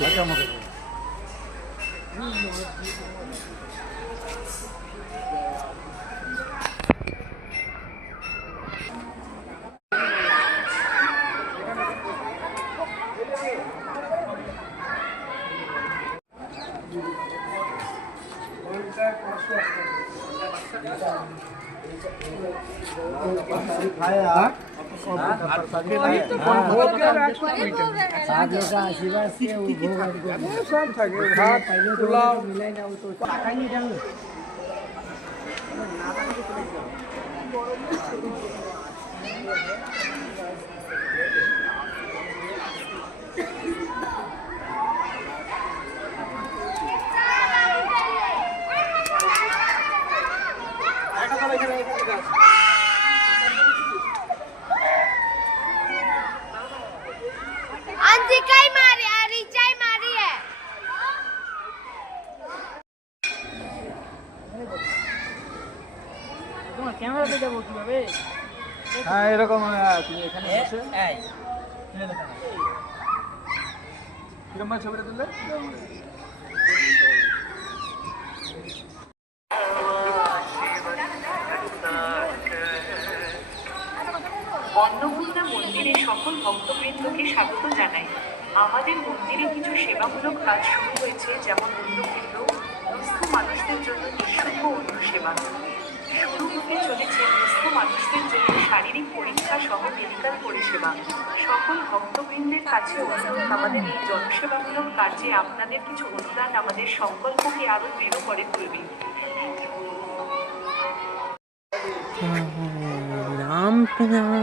আচ্ছা আমাকে ক্যামেরাতে যাবো কিভাবে? হ্যাঁ এরকম তুমি এখানে বসে কিরম ভাবে ছবিটা তুললে অন্নপূর্ণা মন্দিরে সকল ভক্তবৃন্দকে স্বাগত জানাই। আমাদের মন্দিরে কিছু সেবামূলক কাজ শুরু হয়েছে, যেমন অন্নপূর্ণ দুস্থ মানুষদের জন্য নিঃশুল্ক অন্ন সেবা। শুরু হতে চলেছে দুস্থ মানুষদের জন্য শারীরিক পরীক্ষা সহ মেডিকেল পরিষেবা। সকল ভক্তবৃন্দের কাছে অনুরোধ, আমাদের এই জনসেবামূলক কার্যে আপনাদের কিছু অনুদান আমাদের সংকল্পকে আরো দৃঢ় করে তুলবে। রাম রাম